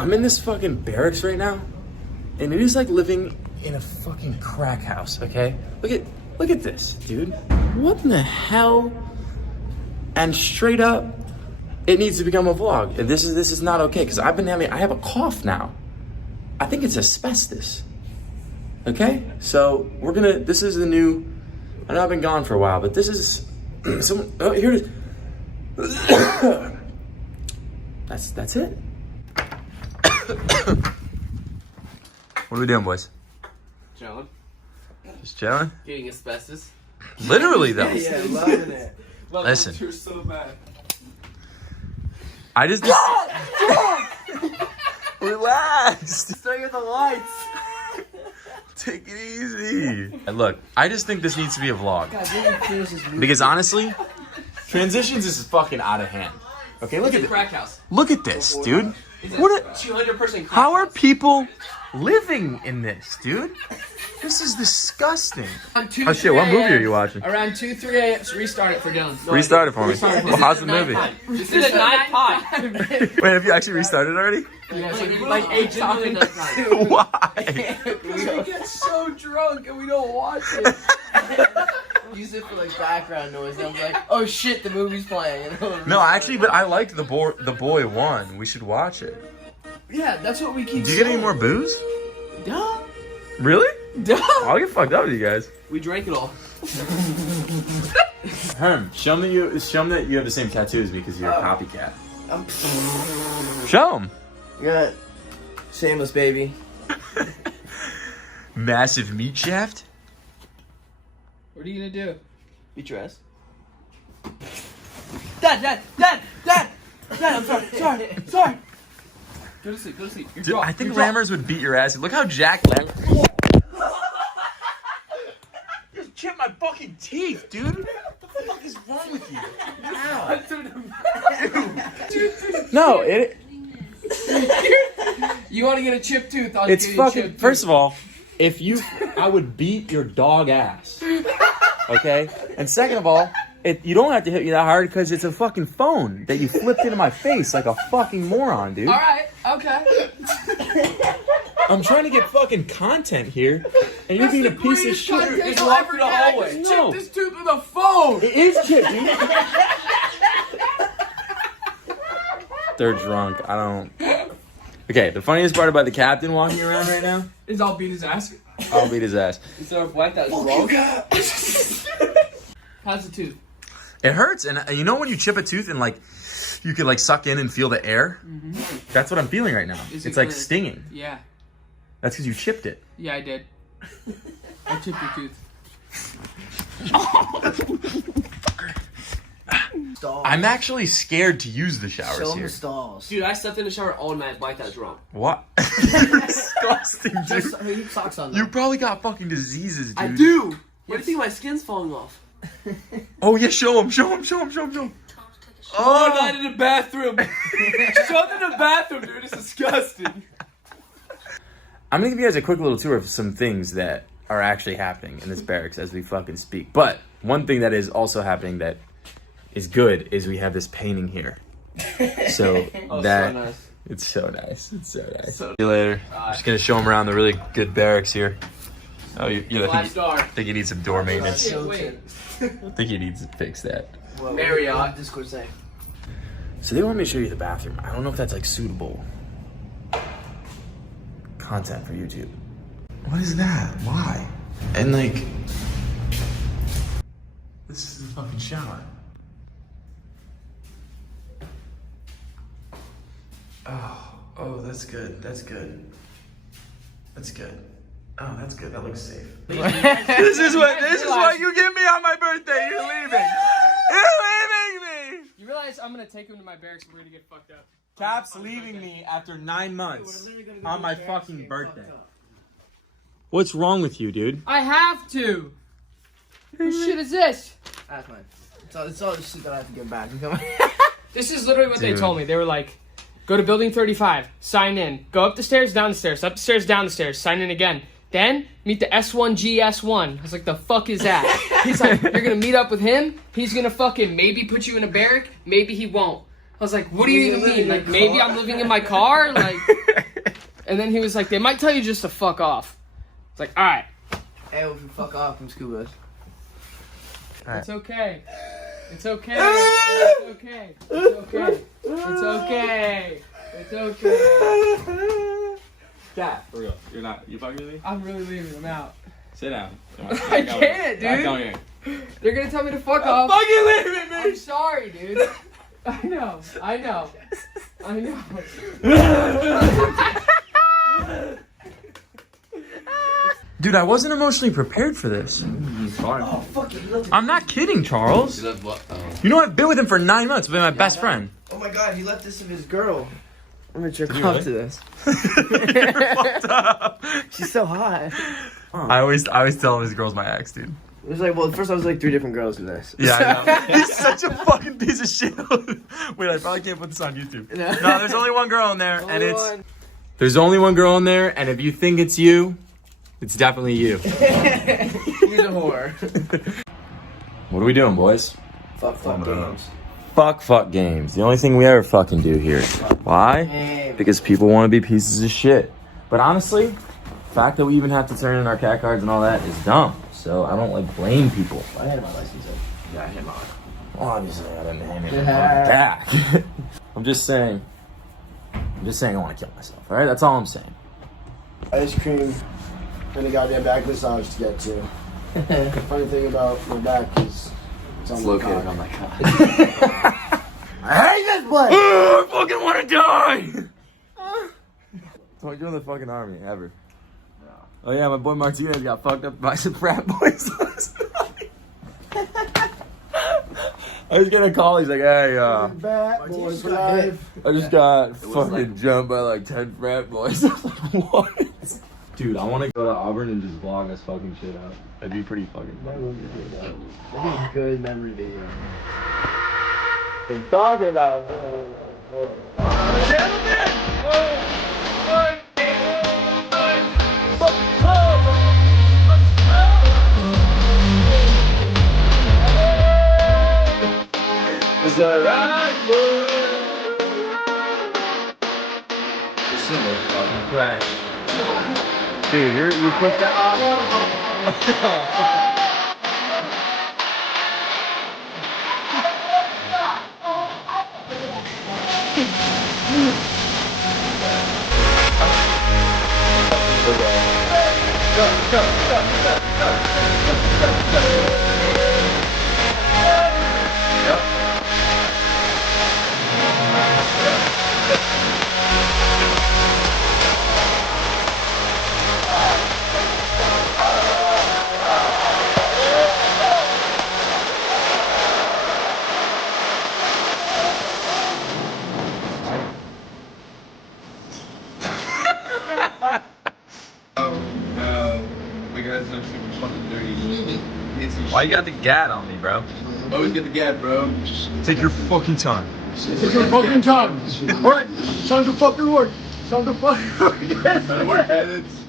I'm in this fucking barracks right now, and it is like living in a fucking crack house, okay? Look at this, dude. What in the hell? And straight up, it needs to become a vlog. And this is not okay, because I have a cough now. I think it's asbestos. Okay? So this is the new, I know I've been gone for a while, but this is, here it is. That's it. What are we doing, boys? Chilling. Just chilling? Getting asbestos. Literally, though. Yeah, loving it. Listen. You're so bad. I just... Relax. Stay at the lights. Take it easy. And look, I just think this needs to be a vlog. God, you didn't finish this movie. Because honestly, transitions is fucking out of hand. Okay, look at It's a crack house. Look at this, dude. It's What? 200% crack How are house. people living in this, dude? This is disgusting. Oh shit, what movie are you watching? Around 2, 3 a.m. Restart it for Dylan. Restart it for me. Well, how's the movie? This is 9 Wait, have you actually restarted already? Yeah, so like 8 times. Why? We get so drunk and we don't watch it. Use it for like background noise. And I'm like, oh shit, the movie's playing. No, actually, but I liked the boy one. We should watch it. Yeah, that's what we keep. Do you get any more booze? Duh. Really? Duh. I'll get fucked up with you guys. We drank it all. Herm, show them that you have the same tattoo as me because you're a copycat. I'm Show them. good. Shameless, baby. Massive meat shaft. What are you gonna do? Beat your ass. Dad, I'm sorry. Go to sleep. You're Dude, drunk. I think You're drunk. Lammers would beat your ass. Look how Jack Lammers... Just chipped my fucking teeth, dude. What the fuck is wrong with you? Ow. No, You want to get a chipped tooth? I'll it's give you a fucking... chipped First tooth. of all, I would beat your dog ass. Okay? And second of all, you don't have to hit me that hard because it's a fucking phone that you flipped into my face like a fucking moron, dude. All right. Okay. I'm trying to get fucking content here, and you're being a piece of shit. Just walk through the hallway. No. Chip this tooth with a phone. It is chipped, dude. They're drunk. I don't... Okay, the funniest part about the captain walking around right now, Is I'll beat his ass. I'll beat his ass. Instead of black, that's wrong. How's the tooth? It hurts, and you know when you chip a tooth and like you can like suck in and feel the air? Mm-hmm. That's what I'm feeling right now. Is It's it like good? stinging. Yeah. That's because you chipped it. Yeah, I did. I chipped your tooth. Stalls. I'm actually scared to use the Show showers him the here. stalls. Dude, I slept in the shower all night like that drunk. What? You're disgusting, dude. Just keep socks on. You probably got fucking diseases, dude. I do. What do you think my skin's falling off? Oh yeah, show him. Oh, night in the bathroom. Shove in the bathroom, dude. It's disgusting. I'm gonna give you guys a quick little tour of some things that are actually happening in this barracks as we fucking speak. But one thing that is also happening that is good is we have this painting here. So Oh, that so nice. it's so nice. It's so nice. So- See you later. I'm just gonna show him around the really good barracks here. Oh, I Black Star. think you need some door maintenance. Shit, wait. I think you need to fix that. Well, Marriott. Discord say. So they want me to show you the bathroom. I don't know if that's like suitable content for YouTube. What is that? Why? And like, this is the fucking shower. Oh, that's good. That's good. That's good. Oh, that's good. That looks safe. This is what you give me on my birthday. You're leaving. You're leaving me. You realize I'm gonna take him to my barracks and we're gonna get fucked up. Cap's leaving me after 9 months on my fucking birthday. What's wrong with you, dude? I have to. Whose shit is this? That's mine. It's all the shit that I have to get back. This is literally what they Dude. told me. They were like, go to building 35, sign in, go up the stairs, down the stairs, up the stairs, down the stairs, sign in again. Then meet the S1GS1. I was like, the fuck is that? He's like, you're gonna meet up with him. He's gonna fucking maybe put you in a barrack. Maybe he won't. I was like, what do you even mean? Like, maybe I'm living in my car? Like, And then he was like, they might tell you just to fuck off. It's like, all right. Hey, if you fuck off from scuba. It's okay. It's okay. It's okay. It's okay. It's okay. It's okay. Cat, for real. You're not. You fucking with me? I'm really leaving. I'm out. Sit down. I can't, dude. Come here. They're gonna tell me to fuck off. Fucking leaving me. I'm sorry, dude. I know. I know. I know. Dude, I wasn't emotionally prepared for this. Oh, fuck it. I'm not kidding, Charles. He left what? Oh. You know I've been with him for 9 months. Been my best friend. Oh my god, he left this of his girl. I'm gonna jerk you off really? to this. You're fucked up. She's so hot. I always tell him his girl's my ex, dude. It was like, well, at first I was like 3 different girls in this. Yeah, I know. He's such a fucking piece of shit. Wait, I probably can't put this on YouTube. No, there's only one girl in there, and it's... There's only one girl in there, and if you think it's you, it's definitely you. He's a whore. What are we doing, boys? Fuck games. Fuck games. The only thing we ever fucking do here. Why? Game. Because people want to be pieces of shit. But honestly, the fact that we even have to turn in our cat cards and all that is dumb. So I don't like blame people. I had my license up. Yeah, I had mine. Well, obviously I didn't hand it back. I'm just saying I want to kill myself. All right, that's all I'm saying. Ice cream and a goddamn back massage to get to. Funny thing about my back is It's located on my cock. I hate this place! I fucking want to die! Don't join the fucking army, ever. No. Oh yeah, my boy Martinez got fucked up by some frat boys last night. I was getting a call, he's like, hey, Bad boys for life. I just got fucking jumped by like 10 frat boys. I was like, what? Dude, I want to go to Auburn and just vlog this fucking shit out. That'd be pretty fucking fun. That'd be a good memory video. I'm talking about. Is that right? Dude, you put that on. Why you got the gat on me, bro? Always get the gap, bro. Take your fucking time. Take your fucking time. Alright, time to fucking work. Time to fucking work. Work minutes.